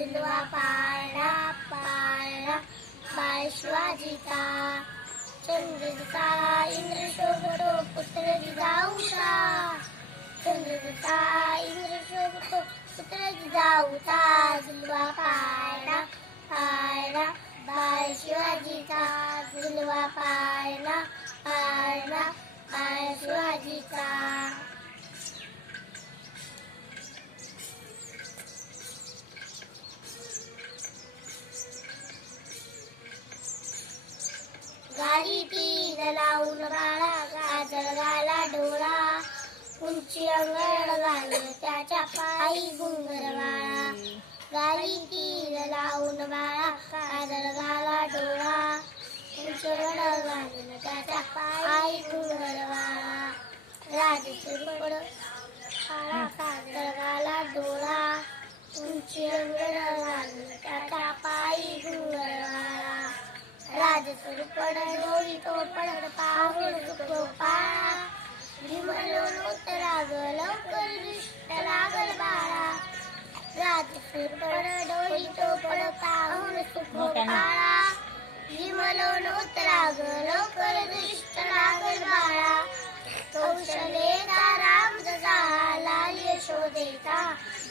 झुलवा पाळला पाळला बाळ शिवाजीचा. चंद्रचा इंद्र शोभतो पुत्र जिजाऊचा चंद्रचा इंद्र शोभतो पुत्र जिजाऊचा झुलवा पाळला पाळला बाळ शिवाजीचा. झुलवा पाळला पाळला बाळ शिवाजीचा. गाडी तीन लावून बाळा गाजर गाला डोळा. उंची अंगण घालून त्याच्या पायी घुंगर बाळा. गाडी तीन लावून बाळा गाजर गाला डोळा. उंची अंगण घालून त्याच्या पायी घुंगर बाळा. राज काळा काजर डोळा. उंची अंगण घालून त्याच्या पायी घुंगर बाळा राजसुर पड डोळी तो पड पाहुण सुखो पाळा लवकर दृष्ट लागल बाळा राजसुर पड तो लवकर लागल बाळा राम जसा यशोदेचा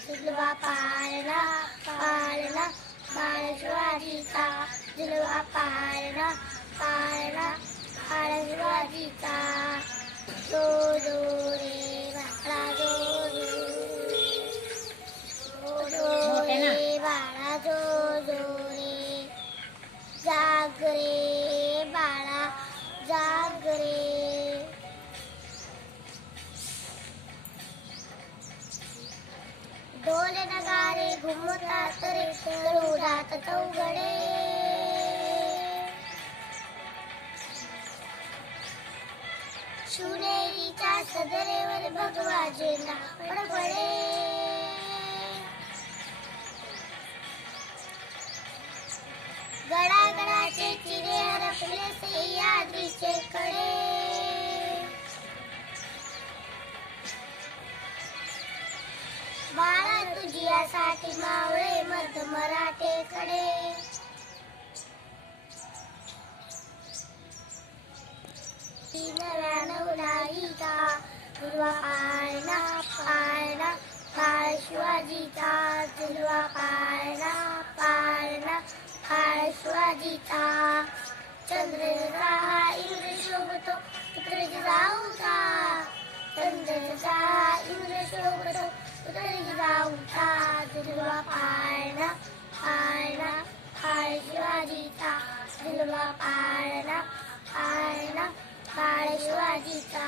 दुर्वा पाळणा बाळ शिवाजीचा पाळणा पाळणा बाळ शिवाजीचा जो जो रे बाळा जो जो रे बाळा जो जो रे. जाग रे बाळा जाग रे. ढोल नगारे घुमतात रे चौघडे. शिवनेरीच्या सदरेवर भगवाजेना पडपडे गडागडाचे चिरे हरपले सह्याद्रीचे कडे. बाळा तुझी मावळे मध मराठेकडे ती दुर्वा पाळणा पाळणा बाळ शिवाजीचा दुर्वा पाळणा पाळणा बाळ शिवाजीचा चंद्रचा इंद्र शोभतो पुत्र जाऊचा. चंद्रचा इंद्र शोभतो पुत्र जाऊचा. दुर्वा पाळणा पाळणा बाळ शिवाजीचा दुर्वा पाळणा पाळणा बाळ शिवाजीचा